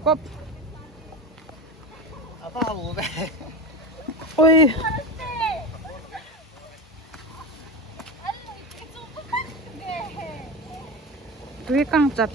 con cốc. Ôi. Tuy căng chặt.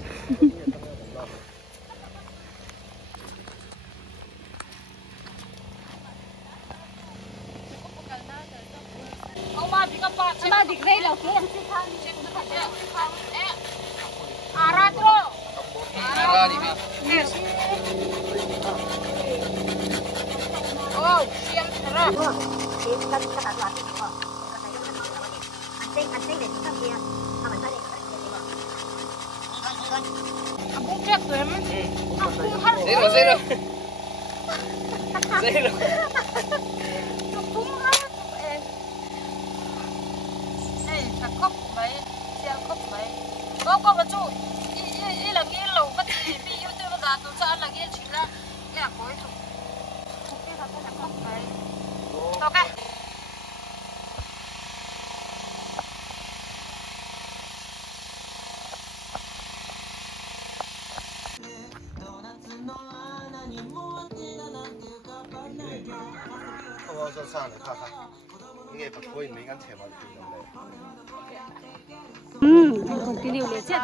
Continue le chết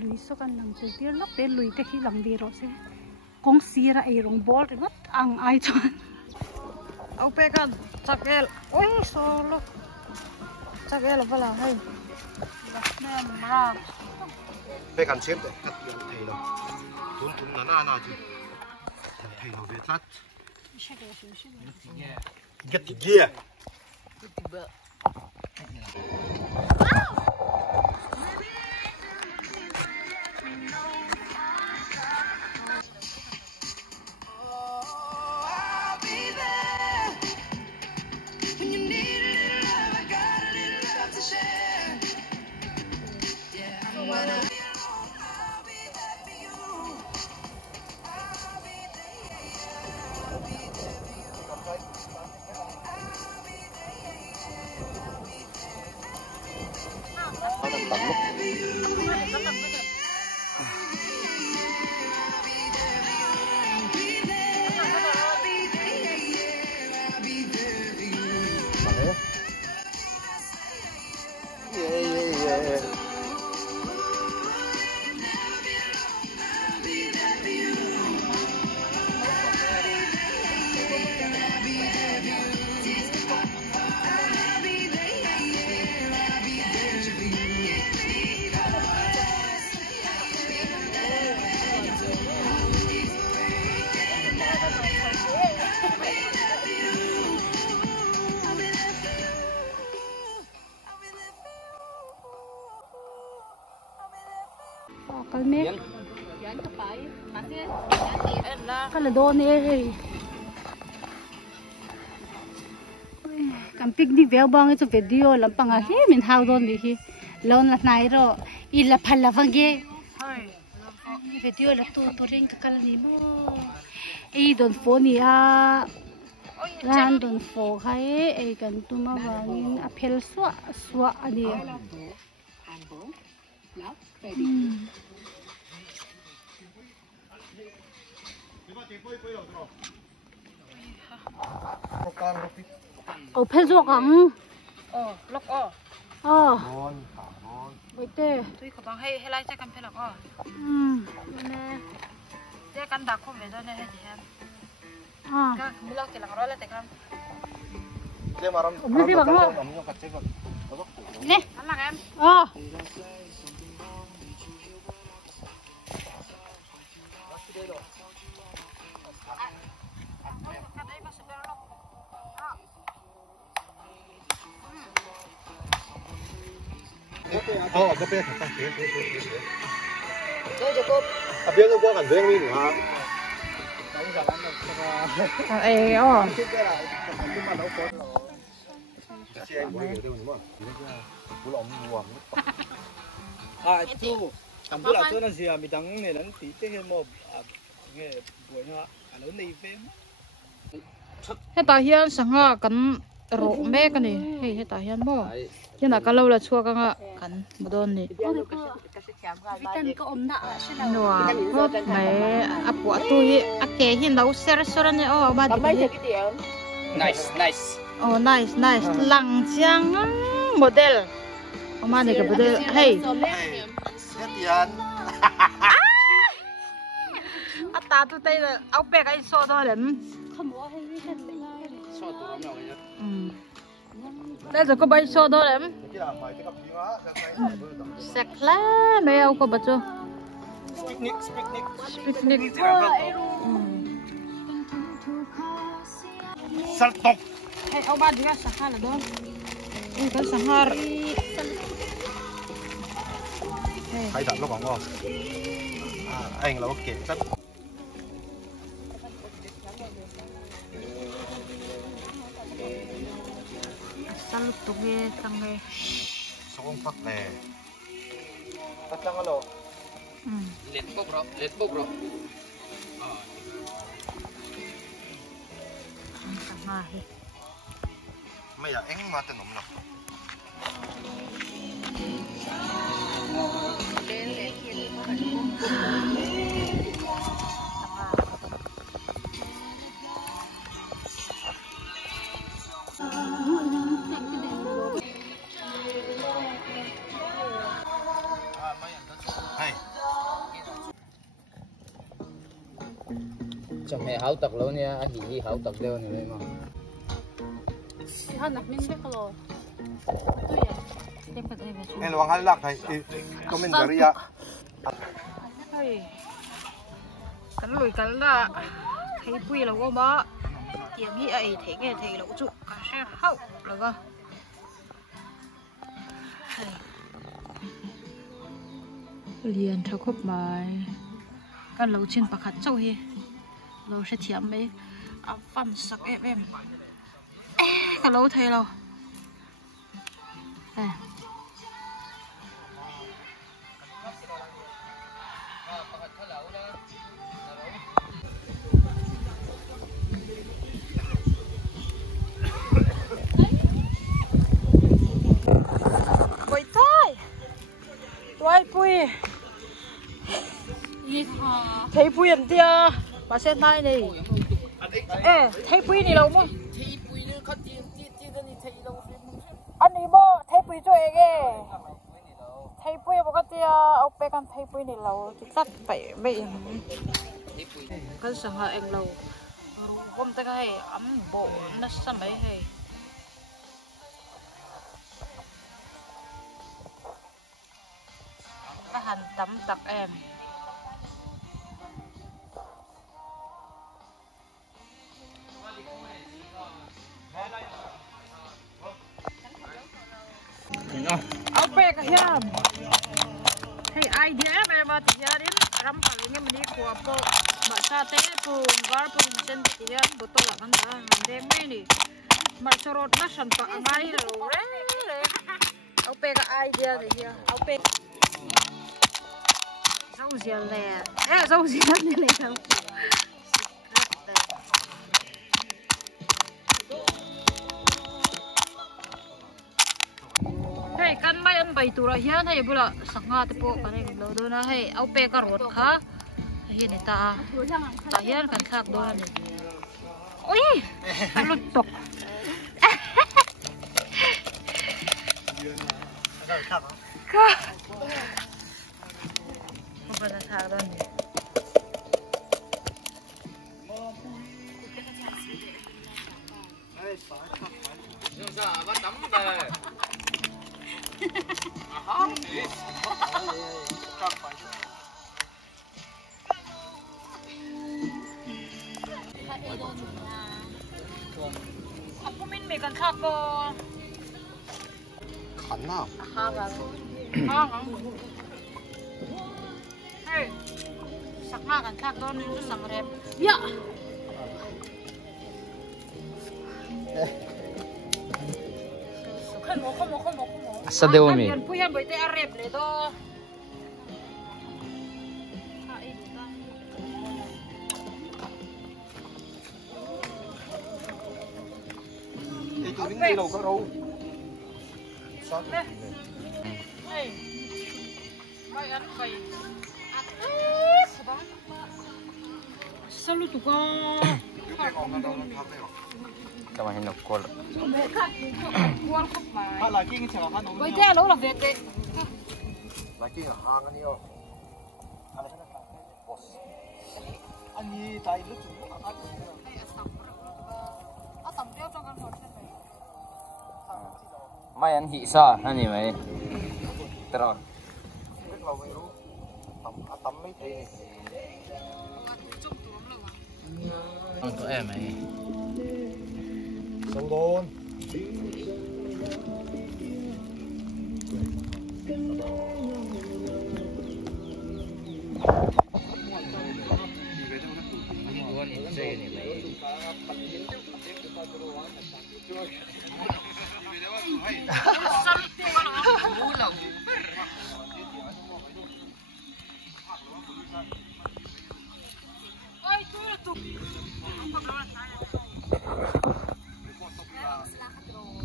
lui so kan lang tu dia lok te lui te hi lang di ro se kong sira ai rong bol te not ang ai chuan au pe kan chakel oi solo chakel bala hai nem ra pe kan chem te kat yang thei lo tun na chi thei lo ve tlat get the gear kalme kala don eh camping ni vel bang itu video lampang ah min how don ni hi lon la nai ro I la phala vange video la tu ring ka kala ni mo I don phone ni a ran don fo khai e kan tu ma wangin a phel swa ani phel zo kang lok ngon boi te tui ko bang hay lai cha kan phelak ne te kan da ko me do ne he dihan ka mulak ke lang ro la te kam thế mà ram Ủa, cái bằng không? ram cắt chế vật nè kan lak em cái bé thật thế à bé nó qua gần bên mình hả eh chú làm bữa là cho nó gì à mình đắng này nó tí tết hết một nghe buổi nó lớn này phê he ta hian sanga kan ro me ka ni he ta hian bo yana ka lo la chua ka nga kan modon ni vitan ko om na sila nuwa hot mai apu atu hi ake hin lau ser soran ni oh ba di nice oh nice lang chiang model oma ni ka model hey thế tiền ata tu tay la au pe ka so do len không có hay vitan đây rồi có bay so đó em cái là phải cái cặp gì á sạch lá mấy ông có bật chưa picnic salt tóc hay ông ba đi ra sahar là đó cái sahar hay thật nó còn ngon anh là ok rất salut tu ge tang ge sống phát nè bắt sang alo Let go bro sahar mày là anh mà tên nồng lắm Chẳng hề háo tật luôn nha, anh gì háo tật đâu này mà. han nak min be kalo anh loang hal lạc hay comment dari ya hey kan lui kan la thấy pui là gom ba tiếng hi ai thấy nghe thấy là chu cả xe hậu là ba liền theo khúc mai kan lâu trên bạc hạt châu hi lâu sẽ thiam mấy phân sắc em cái lâu thấy đâu bồi tai loài pui thấy pui anh tia bà xem này này thấy pui này lâu mà anh đi bo thấy pui cho em cái thấy pui bố cái tia ông bé con thấy pui này lâu thì chắc phải bị cái sản hại anh lâu hôm tới cái ấm bộ nó xăm ấy hay cái hành tắm tặc em ông bé cái hiểm Hey idea may ba tiyarin ram paling mani ko apo basa te po gar po sen tiyan botol kan da deng me ni marsorot na san pa angai lo re au pe ka idea de ya au pe rau xiao le rau xiao le rau kan mai an bai tura hian hei bula sanga te po kan lo do na hei au pe ka rot kha hi ni ta hian kan thak do na ni oi alut tok ka ko ba na thak do ni nhưng sao bắt tắm về aku min me kan thak ko khẩn nào ha ba hey sakma kan thak do ni tu sang rep ya sa dewa mi yan puyan boy te arep le do cái đi đâu có đâu sao hey bay ăn bay salu tu ko cái con đâu nó thắp đấy sama hinok ko kuan khop mai ha la king chào ha no boy te lo la ve te là cái hàng anh yêu ani tai lu chu mai ăn hị sa anh nhỉ mày tao biết lâu vậy luôn tắm mấy thế con tụi em mày sông đôn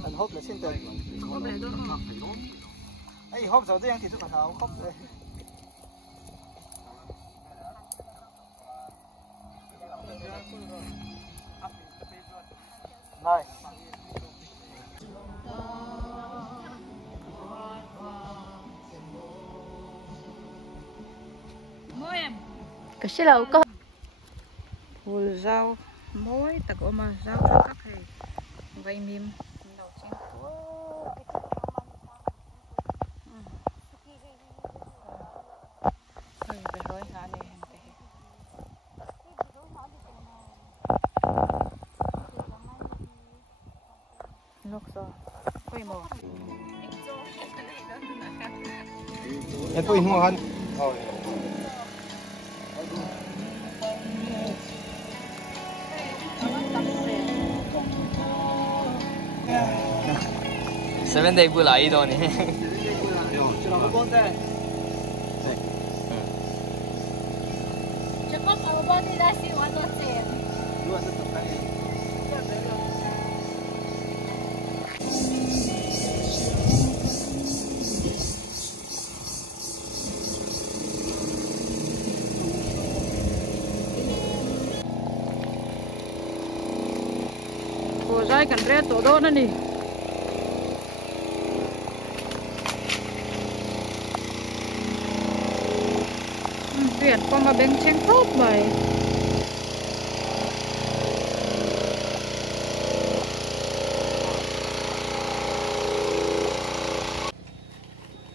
anh hốp là xin tiền ấy hốp giờ đây thì tôi phải hốp đây này môi em cái xe lâu có hùi rau mối ta có mà rau cho các thầy vay mìm đầu chén về rồi hả này lúc rồi quay mồ em tôi mua hơn seven day pula ito ni cepat apa nih nasi wadah sih Rồi cần rẽ tổ đô nữa nè. Tuyển con mà bên trên tốt vậy.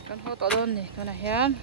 Con hô tổ đô nè, con này hiền.